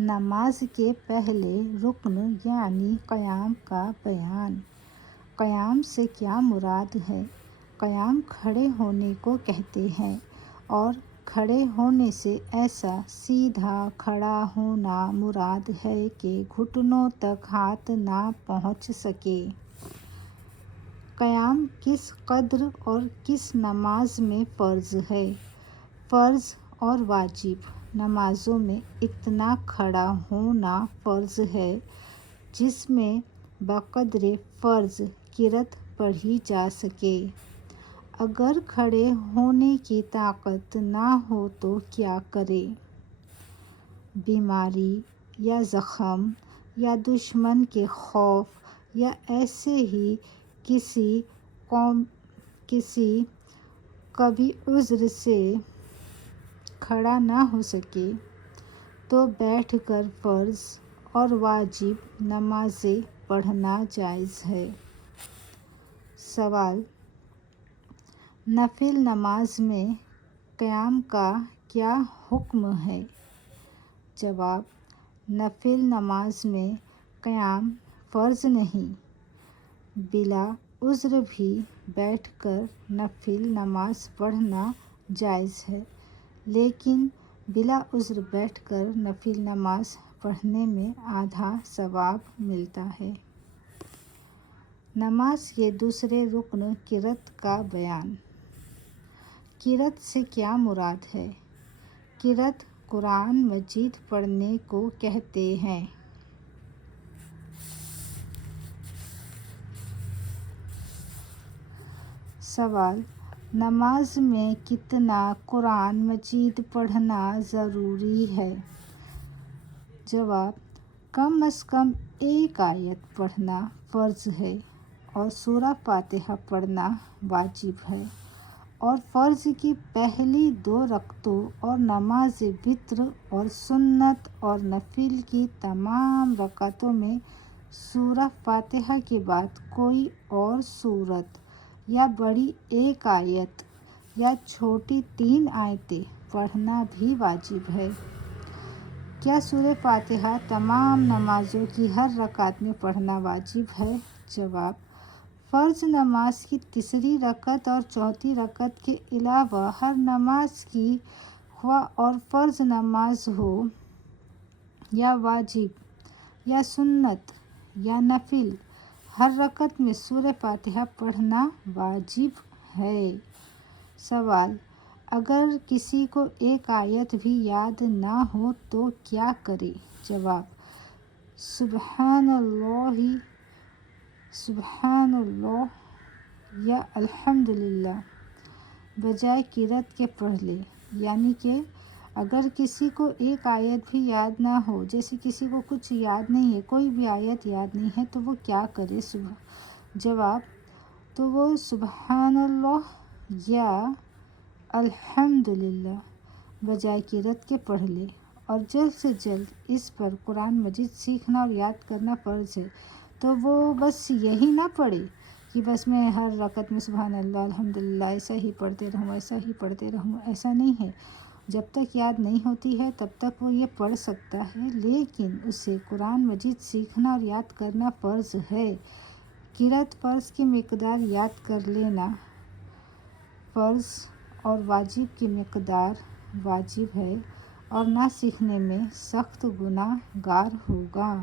نماز کے پہلے رکن یعنی قیام کا بیان۔ قیام سے کیا مراد ہے؟ قیام کھڑے ہونے کو کہتے ہیں اور کھڑے ہونے سے ایسا سیدھا کھڑا ہونا مراد ہے کہ گھٹنوں تک ہاتھ نہ پہنچ سکے۔ قیام کس قدر اور کس نماز میں فرض ہے؟ فرض اور واجب نمازوں میں اتنا کھڑا ہونا فرض ہے جس میں بقدر فرض قرأت پڑھی جا سکے۔ اگر کھڑے ہونے کی طاقت نہ ہو تو کیا کرے؟ بیماری یا زخم یا دشمن کے خوف یا ایسے ہی کسی کبھی عذر سے کھڑا نہ ہو سکے تو بیٹھ کر فرض اور واجب نمازیں پڑھنا جائز ہے۔ سوال: نفل نماز میں قیام کا کیا حکم ہے؟ جواب: نفل نماز میں قیام فرض نہیں۔ بلا عذر بھی بیٹھ کر نفل نماز پڑھنا جائز ہے، لیکن بلا عذر بیٹھ کر نفل نماز پڑھنے میں آدھا ثواب ملتا ہے۔ نماز کے دوسرے رکن قرأت کا بیان۔ قرأت سے کیا مراد ہے؟ قرأت قرآن مجید پڑھنے کو کہتے ہیں۔ سوال: نماز میں کتنا قرآن مجید پڑھنا ضروری ہے؟ جواب: کم از کم ایک آیت پڑھنا فرض ہے اور سورہ فاتحہ پڑھنا واجب ہے، اور فرض کی پہلی 2 رکعتوں اور نماز وتر اور سنت اور نفل کی تمام رکعتوں میں سورہ فاتحہ کے بعد کوئی اور سورت یا بڑی ایک آیت یا چھوٹی 3 آیتیں پڑھنا بھی واجب ہے۔ کیا سورہ فاتحہ تمام نمازوں کی ہر رکعت میں پڑھنا واجب ہے؟ جواب: فرض نماز کی تیسری رکعت اور چوتھی رکعت کے علاوہ ہر نماز کی خواہ اور فرض نماز ہو یا واجب یا سنت یا نفل، ہر رکعت میں سورہ فاتحہ پڑھنا واجب ہے۔ سوال: اگر کسی کو ایک آیت بھی یاد نہ ہو تو کیا کرے؟ جواب: سبحان اللہ یا الحمدللہ بجائے قرأت کے پڑھ لے۔ یعنی کہ اگر کسی کو ایک آیت بھی یاد نہ ہو، جیسے کسی کو کچھ یاد نہیں ہے، کوئی بھی آیت یاد نہیں ہے، تو وہ کیا کرے؟ جواب: تو وہ سبحان اللہ یا الحمدللہ بجائے قرأت کے پڑھ لے، اور جلد سے جلد اس پر قرآن مجید سیکھنا اور یاد کرنا فرض ہے، تو وہ بس یہی نہ پڑھے کہ بس میں ہر رکعت میں سبحان اللہ الحمدللہ ایسا ہی پڑھتے رہوں، ایسا نہیں ہے۔ جب تک یاد نہیں ہوتی ہے تب تک وہ یہ پڑھ سکتا ہے، لیکن اسے قرآن مجید سیکھنا اور یاد کرنا فرض ہے۔ قرأت فرض کی مقدار یاد کر لینا فرض اور واجب کی مقدار واجب ہے، اور نہ سیکھنے میں سخت گناہ گار ہوگا۔